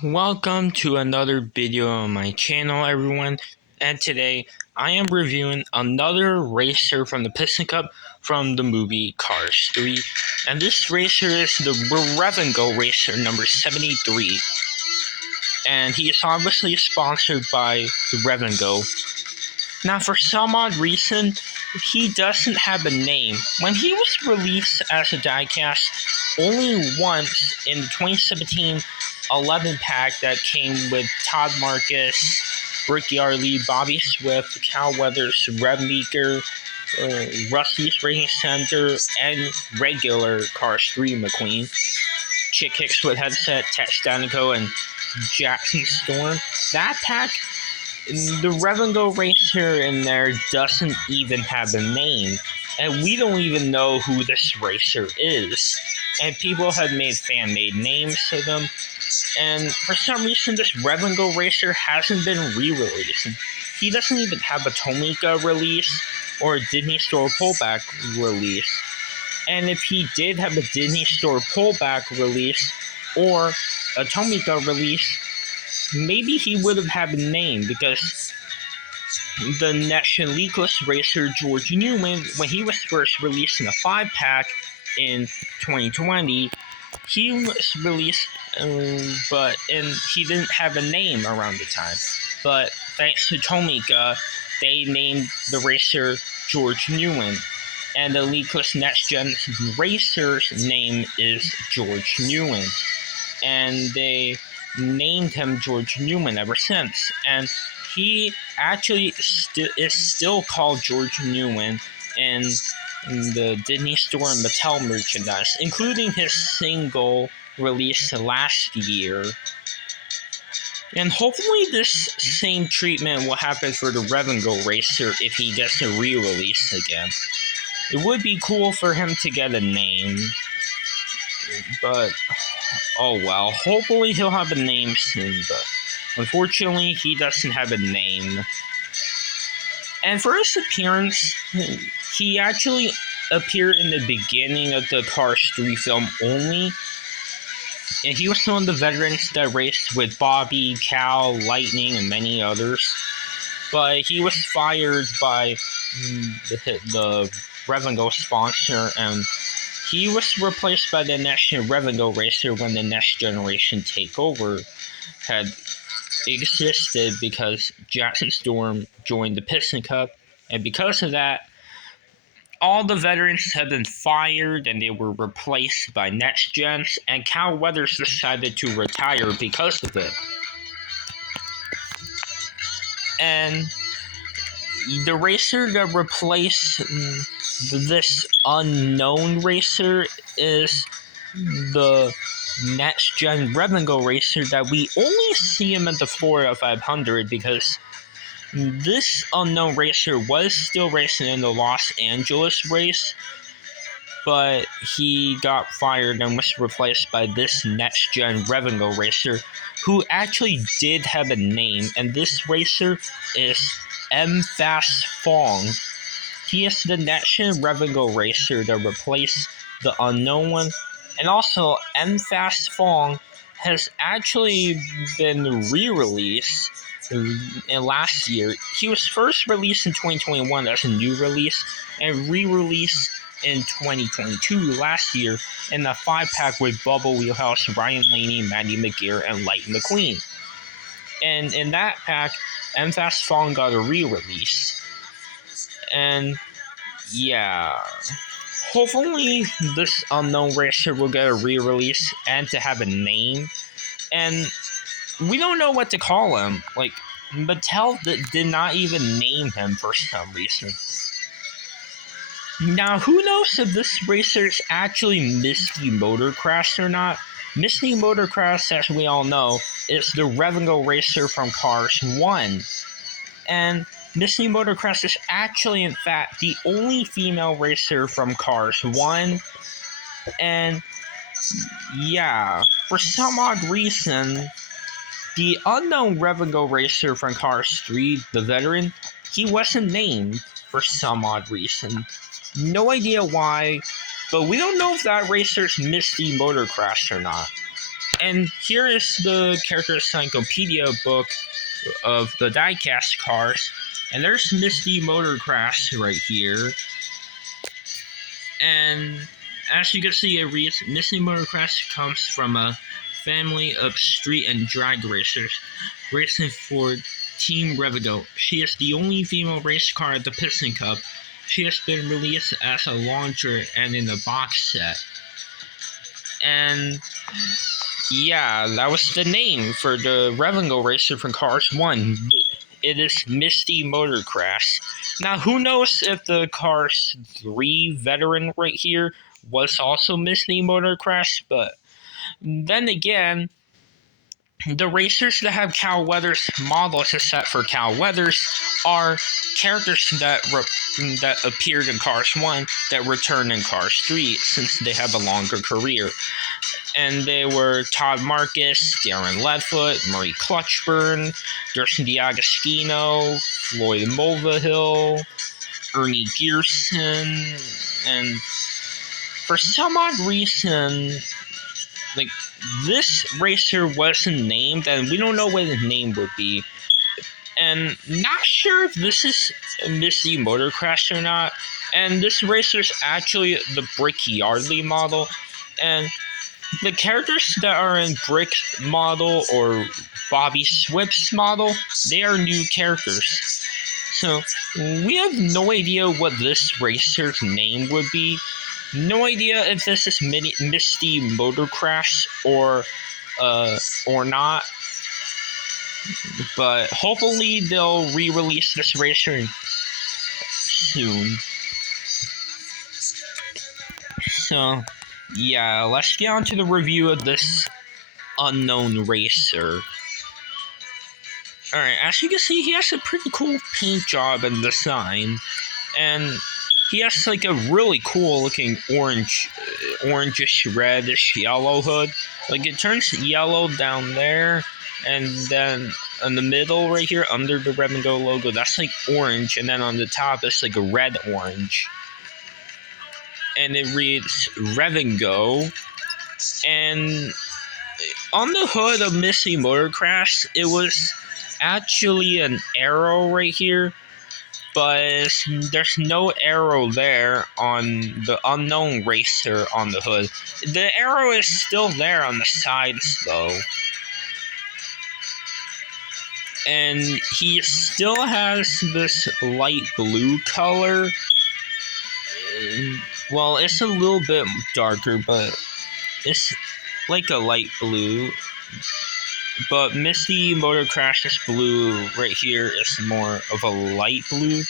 Welcome to another video on my channel, everyone. And today I am reviewing another racer from the Piston Cup from the movie Cars 3. And this racer is the Rev and Go racer number 73. And he is obviously sponsored by the Rev and Go. Now, for some odd reason, he doesn't have a name. When he was released as a diecast only once in the 2017 11 pack that came with Todd Marcus, Rick Yardley, Bobby Swift, Cal Weathers, Rev Meeker, Rusty's Racing Center, and regular Cars 3 McQueen, Chick Hicks with headset, Tex Danico, and Jackson Storm. That pack, the Rev and Go racer in there doesn't even have a name, and we don't even know who this racer is. And people have made fan-made names for them, and for some reason this Rev and Go racer hasn't been re-released. He doesn't even have a Tomica release or a Disney Store pullback release. And if he did have a Disney Store pullback release or a Tomica release, maybe he would have had a name, because the Next-Gen Leakless racer George Newman, when he was first released in a 5-pack in 2020, he was released, but he didn't have a name around the time. But thanks to Tomica, they named the racer George Newman, and the Leakless Next-Gen racer's name is George Newman, and they named him George Newman ever since. And he actually is still called George Newman in the Disney Store and Mattel merchandise, including his single released last year. And hopefully this same treatment will happen for the Rev and Go racer if he gets a re-release again. It would be cool for him to get a name, but oh well. Hopefully he'll have a name soon, but unfortunately he doesn't have a name. And for his appearance, he actually appeared in the beginning of the Cars 3 film only. And he was one of the veterans that raced with Bobby, Cal, Lightning, and many others. But he was fired by the Rev and Go sponsor, and he was replaced by the Next-Gen Rev and Go racer when the Next Generation Takeover had existed, because Jackson Storm joined the Piston Cup, and because of that, all the veterans have been fired and they were replaced by Next Gens, and Cal Weathers decided to retire because of it. And the racer that replaced this unknown racer is the Next-Gen Rev and Go racer that we only see him at the Florida 500, because this unknown racer was still racing in the Los Angeles race, but he got fired and was replaced by this Next-Gen Rev and Go racer, who actually did have a name, and this racer is M. Fast Fong. He is the Next-Gen Rev and Go racer that replaced the unknown one. And also, M. Fast Fong has actually been re-released in last year. He was first released in 2021 as a new release, and re-released in 2022 last year in the 5-pack with Bubba Wheelhouse, Ryan Laney, Maddie McGear, and Lightning McQueen. And in that pack, M. Fast Fong got a re-release. And yeah, hopefully this unknown racer will get a re-release and to have a name. And we don't know what to call him. Like, Mattel did not even name him for some reason. Now, who knows if this racer is actually Misty Motocross or not? Misty Motocross, as we all know, is the Rev and Go racer from Cars 1. And Misty Motocross is actually, in fact, the only female racer from Cars 1. And yeah, for some odd reason, the unknown Rev and Go racer from Cars 3, the veteran, he wasn't named for some odd reason. No idea why, but we don't know if that racer's Misty Motocross or not. And here is the character encyclopedia book of the diecast cars. And there's Misty Motocross right here. And as you can see, Misty Motocross comes from a family of street and drag racers racing for Team Revigo. She is the only female race car at the Piston Cup. She has been released as a launcher and in a box set. And yeah, that was the name for the Revigo racer from Cars 1. It is Misty Motocross. Now, who knows if the Cars 3 veteran right here was also Misty Motocross, but then again, the racers that have Cal Weathers models set for Cal Weathers are characters that appeared in Cars 1 that returned in Cars 3 since they have a longer career. And they were Todd Marcus, Darren Ledfoot, Murray Clutchburn, Durson D'Agostino, Floyd Mulvihill, Ernie Gearson, and for some odd reason, like, this racer wasn't named, and we don't know what his name would be. And not sure if this is Misty Motocross or not. And this racer is actually the Brick Yardley model. And the characters that are in Brick's model or Bobby Swift's model, they are new characters. So we have no idea what this racer's name would be. No idea if this is Misty Motocross or not. But hopefully they'll re-release this racer soon. So yeah, let's get on to the review of this unknown racer. Alright, as you can see, he has a pretty cool paint job and design. And he has like a really cool looking orangish, reddish yellow hood. Like, it turns yellow down there, and then in the middle right here under the Revigo logo, that's like orange, and then on the top it's like a red orange. And it reads Revigo. And on the hood of Misty Motocross, it was actually an arrow right here, but there's no arrow there on the unknown racer on the hood. The arrow is still there on the sides though. And he still has this light blue color. Well, it's a little bit darker, but it's like a light blue. But Misty Motocross's blue right here is more of a light blue.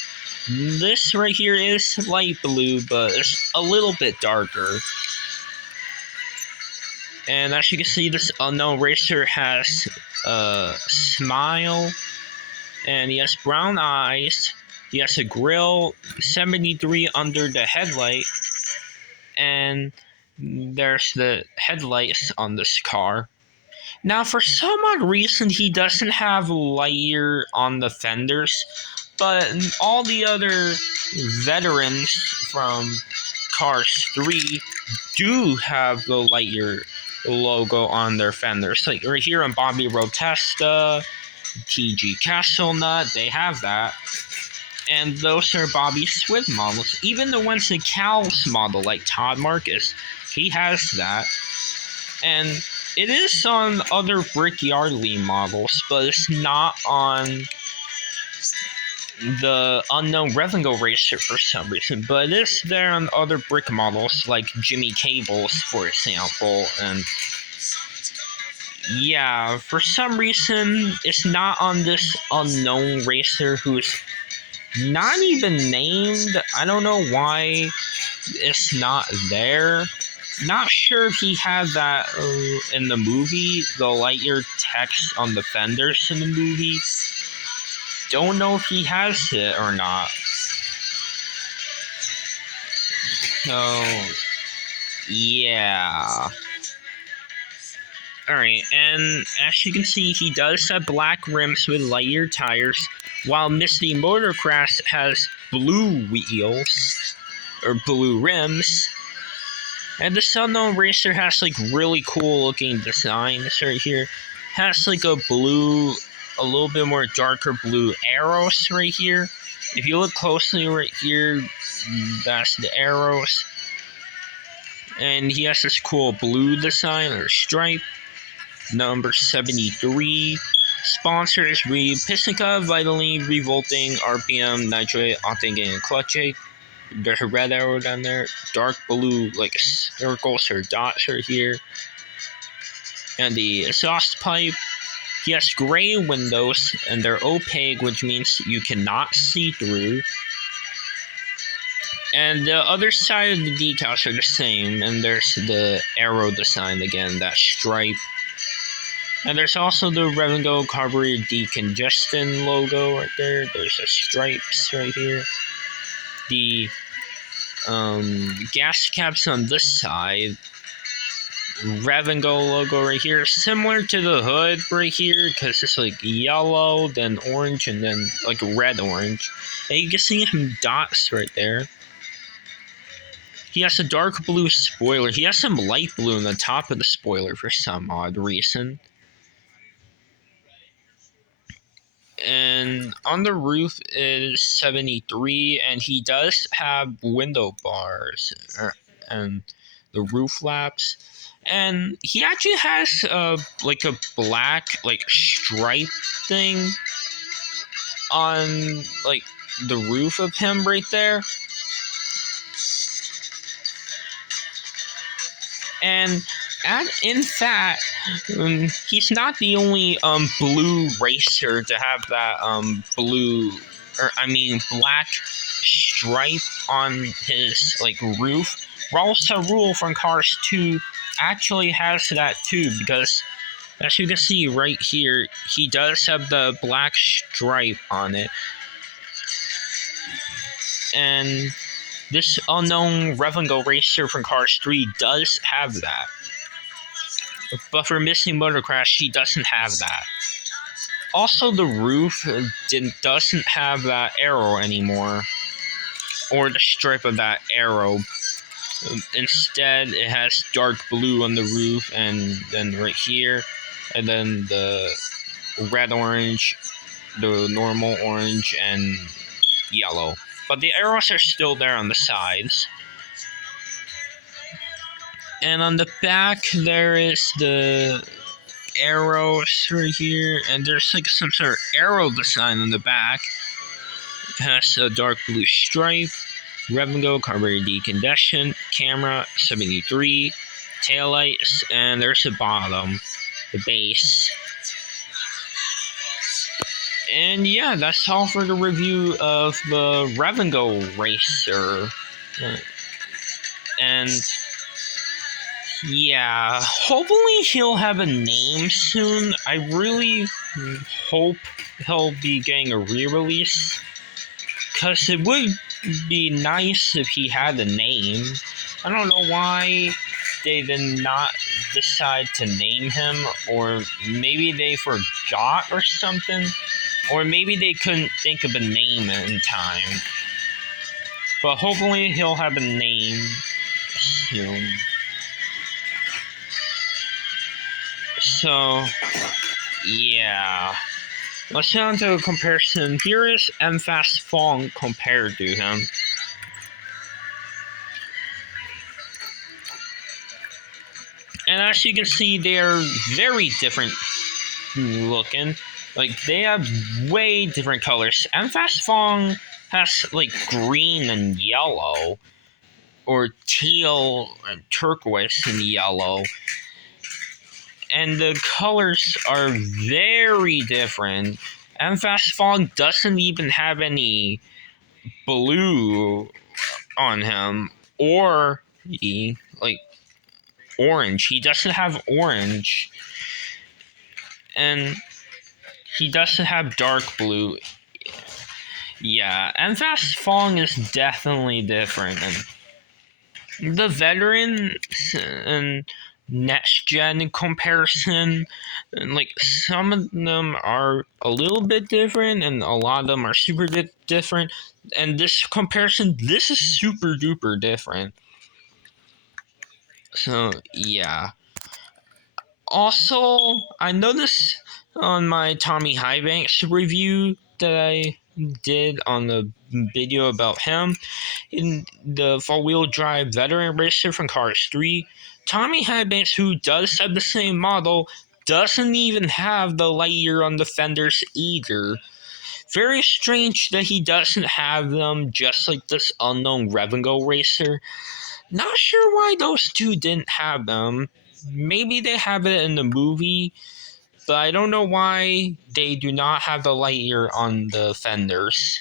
This right here is light blue, but it's a little bit darker. And as you can see, this unknown racer has a smile, and he has brown eyes. He has a grill, 73 under the headlight, and there's the headlights on this car. Now, for some odd reason, he doesn't have Lightyear on the fenders, but all the other veterans from Cars 3 do have the Lightyear logo on their fenders. Like right here on Bobby Rotesta, TG Castlenut, they have that. And those are Bobby Swift models. Even the ones in Cal's model, like Todd Marcus, he has that. And it is on other Brick Yardley models, but it's not on the unknown Revigo racer for some reason. But it is there on other Brick models, like Jimmy Cable's, for example. And yeah, for some reason, it's not on this unknown racer who's not even named. I don't know why it's not there. Not sure if he had that in the movie, the Lightyear text on the fenders in the movie. Don't know if he has it or not. So, yeah. Alright, and as you can see, he does have black rims with Lightyear tires, while Misty Motocross has blue wheels, or blue rims. And this unknown racer has like really cool looking designs right here. Has like a blue, a little bit more darker blue arrows right here. If you look closely right here, that's the arrows. And he has this cool blue design or stripe. Number 73. Sponsors read Piston Cup, Vitally, Revolting, RPM, Nitrate, Octane, and Clutchate. There's a red arrow down there. Dark blue, like circles or dots right here. And the exhaust pipe. He has gray windows, and they're opaque, which means you cannot see through. And the other side of the decals are the same, and there's the arrow design again, that stripe. And there's also the Rev and Go carburetor decongestion logo right there. There's a stripes right here. The gas caps on this side. Rev and Go logo right here, similar to the hood right here, because it's like yellow, then orange, and then like red orange. And you can see some dots right there. He has a dark blue spoiler. He has some light blue on the top of the spoiler for some odd reason. And on the roof is 73, and he does have window bars and the roof flaps. And he actually has like a black like stripe thing on like the roof of him right there. And in fact, he's not the only blue racer to have that black stripe on his like roof. Raul Sarul from Cars 2 actually has that too, because as you can see right here, he does have the black stripe on it. And this unknown Rev and Go racer from Cars 3 does have that. But for Misty Motocross, she doesn't have that. Also, the roof doesn't have that arrow anymore, or the stripe of that arrow. Instead, it has dark blue on the roof, and then right here, and then the red orange, the normal orange, and yellow. But the arrows are still there on the sides. And on the back, there is the arrows right here, and there's like some sort of arrow design on the back. It has a dark blue stripe, Rev and Go carburetor decongestion, camera 73, taillights, and there's the bottom, the base. And yeah, that's all for the review of the Rev and Go racer. And yeah, hopefully he'll have a name soon. I really hope he'll be getting a re-release, because it would be nice if he had a name. I don't know why they did not decide to name him, or maybe they forgot or something, or maybe they couldn't think of a name in time. But hopefully he'll have a name soon. So, yeah. Let's get on to a comparison. Here is MFast Fong compared to him. And as you can see, they're very different looking. Like, they have way different colors. MFast Fong has, like, green and yellow. Or teal and turquoise and yellow. And the colors are very different. MFast Fong doesn't even have any blue on him, or like orange. He doesn't have orange, and he doesn't have dark blue. Yeah, MFast Fong is definitely different. And the veteran and next gen comparison, and like some of them are a little bit different and a lot of them are super different, and this comparison, this is super duper different. So yeah. Also, I noticed on my Tommy Highbanks review that I did on the video about him in the four-wheel drive veteran racer from Cars 3, Tommy Highbanks, who does have the same model, doesn't even have the Lightyear on the fenders either. Very strange that he doesn't have them, just like this unknown Revengo racer. Not sure why those two didn't have them. Maybe they have it in the movie, but I don't know why they do not have the Lightyear on the fenders.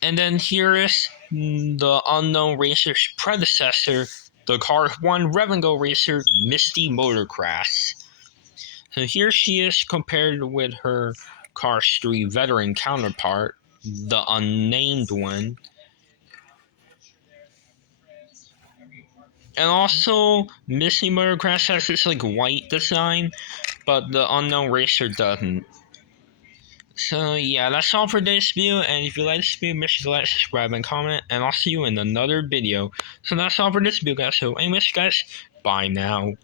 And then here is the unknown racer's predecessor, the Cars 1 Revengo racer, Misty Motocross. So here she is compared with her Cars 3 veteran counterpart, the unnamed one. And also, Misty Motocross has this like white design, but the unknown racer doesn't. So yeah, that's all for this video, and if you like this video, make sure to like, subscribe, and comment, and I'll see you in another video. So that's all for this video, guys. So anyways, guys, bye now.